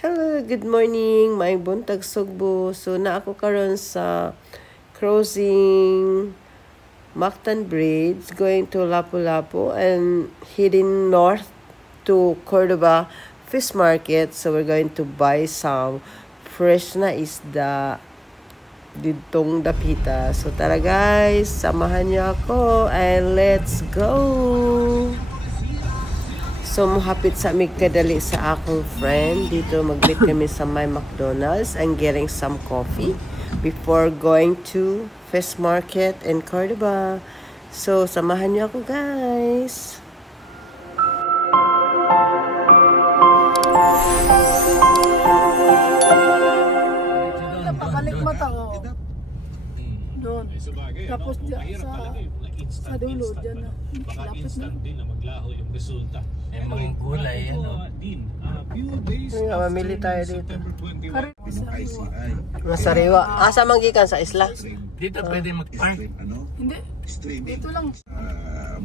Hello, good morning, my buntag Sugbo. So, na ako karon sa crossing Mactan Bridge, going to Lapu-Lapu and heading north to Cordoba Fish Market. So, we're going to buy some fresh na isda ditong dapita. So, tara guys, samahan niyo ako and let's go! So, muhapit sa amig kadali sa akong friend. Dito mag-meet kami sa my McDonald's and getting some coffee before going to Fish Market in Cordoba. So, samahan niyo ako guys. Pabalik mata ko. Doon. Tapos sa dulo dyan na. Lapit na. Din na maglaho yung resulta. May mga gulay yan. Mamili tayo dito. Kari. Sariwa. Asa manggikan sa isla? Dito pwede mag-park. Hindi. Dito lang.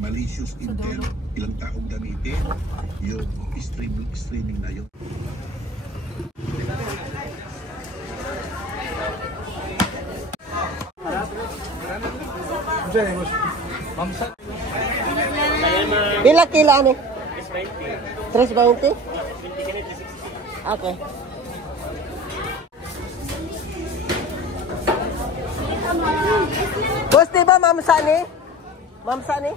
Malicious intent, ilang taong gamitin yung streaming na yun. Pila kila ni? 320. Okay. Boss, di ba Ma'am Sani? Ma'am Sani?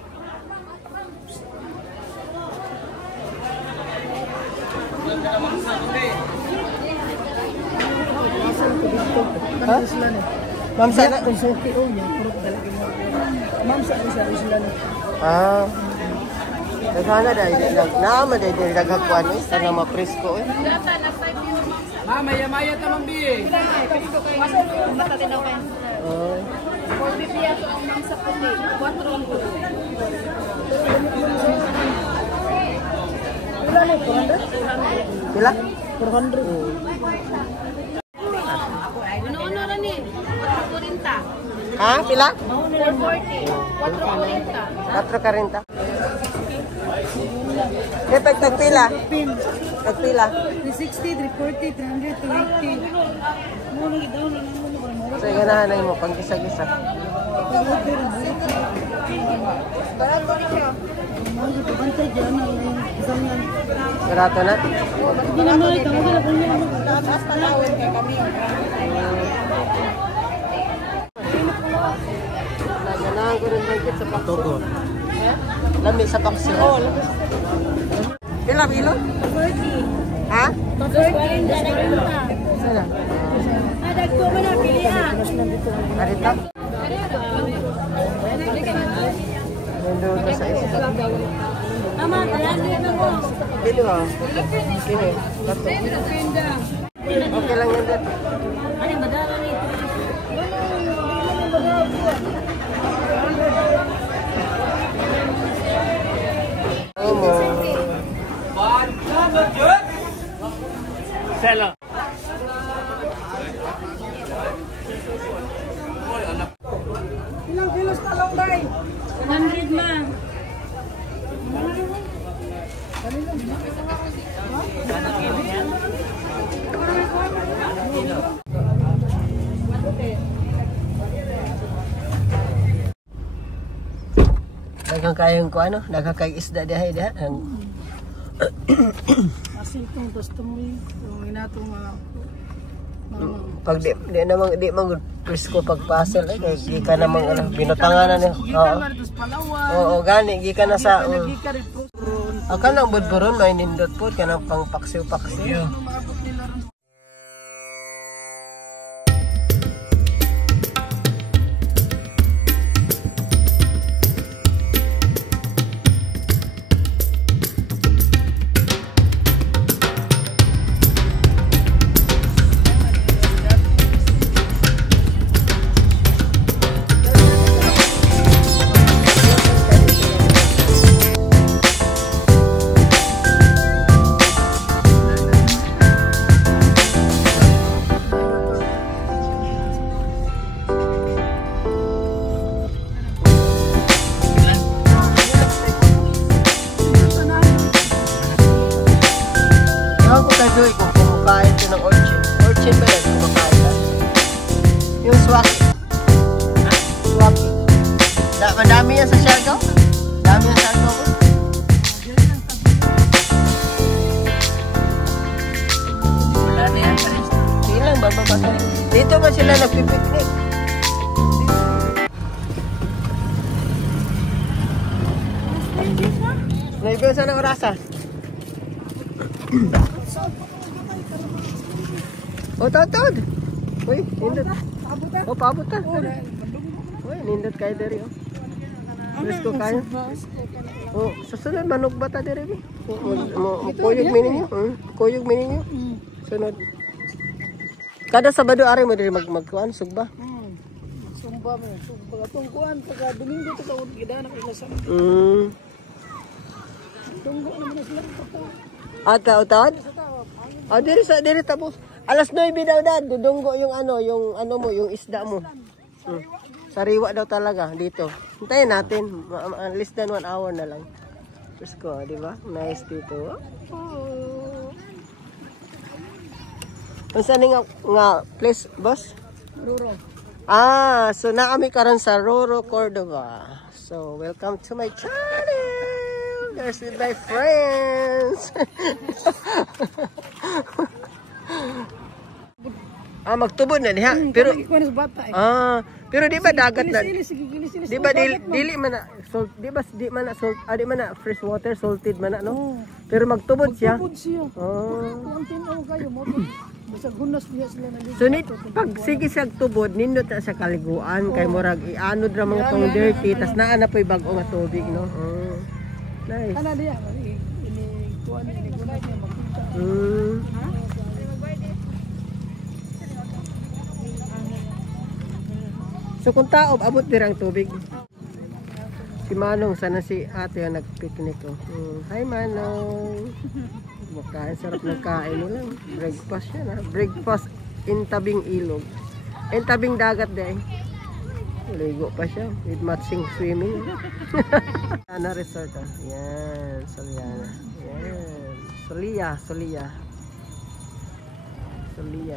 Kan isla ni. Ma'am Sani? Kung sa TO niya, puro talaga mo. Ma'am sa isla ni. Ah. Nagana dahil naman dahil naghakuan eh. Sana mapresko eh. Maya tamang bi. Mata tinaw kayo. Oh. 450 ato ang ma'am sa puti. 4 ang puti. Pila ni 400? Pila? 400. Ano na ni? 440. Ha? Pila? 440. 440. 440. Kaya tagpila? Tagpila? 360, 340, 300, 280. Muna gidaw na lang mo. So, ganahanay mo pang gisa-gisa. Barato na? Hindi na mo ito. Tapos palawin kay kami. Ganahan ko rin bagit sa pakso. Lami sa pakso. Oo, lami. Pila, Milo? 40. Ha? 40 na nagpunta. Sana? Dagko mo na pilihan. Karita? Nandun sa isa. Ama, kailangan na mo. Dito ba? Sino? Tato. Okay lang yan din. Ano yung madara ni? Omo. Selo. Ilang kilos talong bay? 100 ma. Daghang kayong ko ano? Daghang kayong isda dihay diha. Asin itong gusto mo yung inatong Pag di man presko pag parcel eh kay gi ka namang ano binutangan na ni. Oo. Oo, gani gi ka na sa kanang budburon may nindot po kanang pang paksiw-paksiw. kumakain ito ng urchin. Urchin ba yan? Kumakain lang. Yung swaki. Swaki. Madami yan sa Siargao? Dami yan sa Siargao ko? Wala na yan, pares. Sige lang, bababa tayo. Dito ba sila nagpipiknik? Naibigan sa ng orasa. O, taod. Uy, nindot. O, paabot ta. Uy, nindot kayo diri. Presko kayo. O, susunod, manok ba ta diri? Kuyog minin nyo. Kuyog minin nyo. Sunod. Kada Sabado ari mo diri magkuan sugba. Sumba mo. Sumba. Tungkuan. Pagka Domingo ito taon, gidanak ilasan. Tunggo naman na sila. Taod? Diri tapos. Alas 9 daw dudunggo yung ano mo, yung isda mo. Sariwa daw talaga dito. Hintayin natin. Less than 1 hour na lang. Presko, di ba? Nice dito. Saan nga place, boss? Ruro. So na kami karon sa Ruro, Cordova. So, welcome to my channel. There's with my friends. Magtubod na diha. Pero pero di ba dagat na? Di ba dili man na salt, di man na salt, di man na fresh water, salted man na, no? Pero magtubod siya. Tubod siya. Kung tinaw kayo mo, bisag hunas niya sila na dito. So pag sige siya tubod, nindot na sa kaliguan kay murag ianod ra mga tong dirty, tas naa na po'y bag-o nga tubig, no? Nice. Ana diya, ini kuan ini gunay niya makita. So kung taob, abot dirang tubig. Si Manong, sana si ate yung nag-picnic. Hi Manong. Makain, sarap ng kain nila. Breakfast yan ha. Breakfast in tabing ilog. In tabing dagat dahil. Ligo pa siya with matching swimming. Ana resort ha. Yan, Soliana. Yan. Solia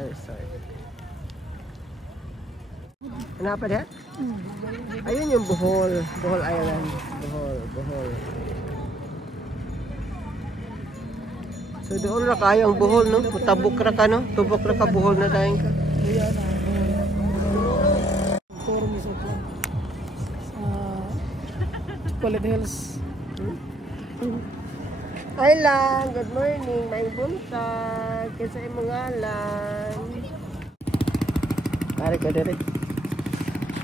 Resort. Ano pa diyan? Ayun yung Bohol Island. Bohol. So doon ra kayo ang Bohol, no? Tabok ra ka, no? Tubok ra ka Bohol na dayon ka. Forum is open. Quality Hills. Hi lang, good morning. May buntag. Kinsa imong ngalan? Pare ko dire.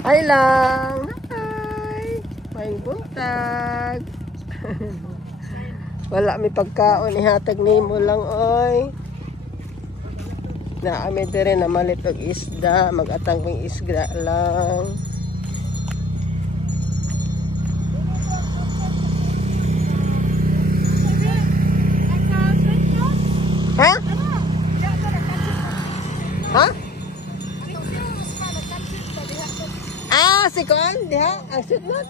Hi lang. Hi. May buntag. Wala mi pagkaon ihatag nimo lang oy. Naami dire na malit og isda, magatang kong isda lang. Ha? Ha? Si Kuan, diha, ang sitnot.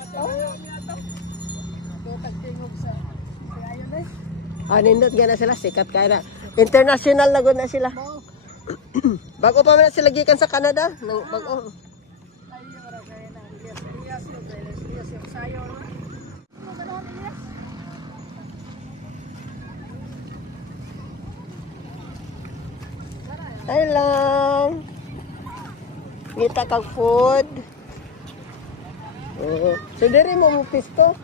Nindot nga na sila, sikat kaya na. International na na sila. Bago pa man sila gikan sa Canada. Bago. Hi lang. Ngita kag food. So diri mo pisto?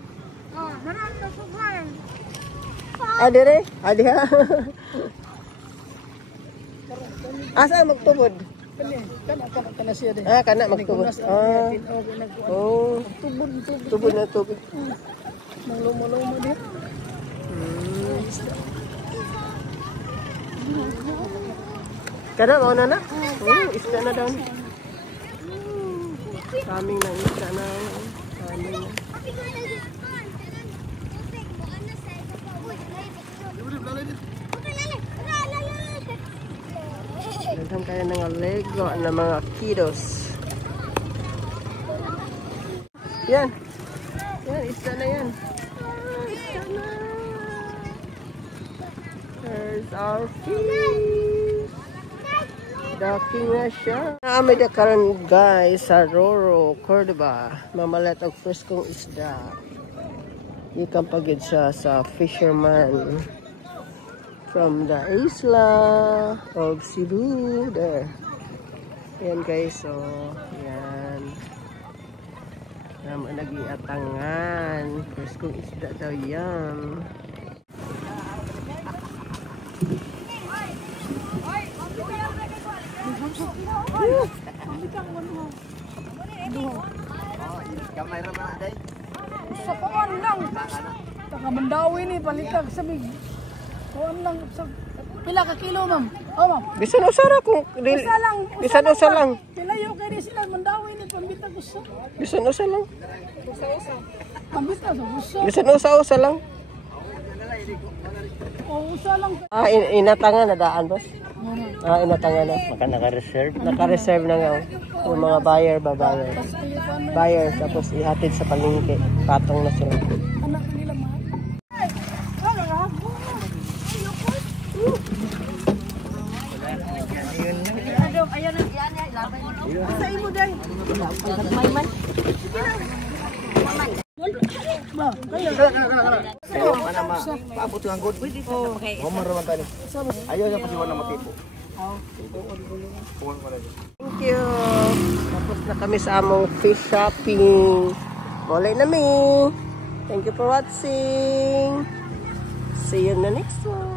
Marami na sugan. Diri? Diha. Asa magtubod? Kana siya din. Kana magtubod. Tubod na tubig. Nang lumo-lumo din. Kana mo na? Isda na daw. Kaming na isda na. Kaming na. Nagdam kayo ng Lego na mga kiddos. Yan. Yan, isda na yan. Isda na. There's our fish. Docking na siya. Naamay na karon guys sa Roro, Cordoba. Mamalat og freskong isda. Ikan pagid siya sa fisherman from the isla of Cebu. There. Yan guys, so yan. Naman nag-iatangan. Freskong isda daw yan. Sa kuwan lang. Taka Mandawi ni palikag sa mig. Kuwan lang sa pila ka kilo ma'am. Oh ma'am. Bisan usara kung bisan usa lang. Pilayo kay di sila Mandawi ni pambitag usa. Bisan usa lang. Pambitag usa. Bisan usa lang. O usa lang. Inatangan na daan boss. Inatangan na. Maka naka-reserve. Naka-reserve na nga. Yung mga buyer, babayer. Buyer, tapos ihatid sa palengke. Patong na sila. Anak nila mahal. Sa imo day. May man. Ba, kayo. Ayaw pa na maabot yung angkot. Homer naman tayo. Ayaw yung pasiwan na matipo. Thank you. Tapos na kami sa among fish shopping. Mulay na mi. Thank you for watching. See you in the next one.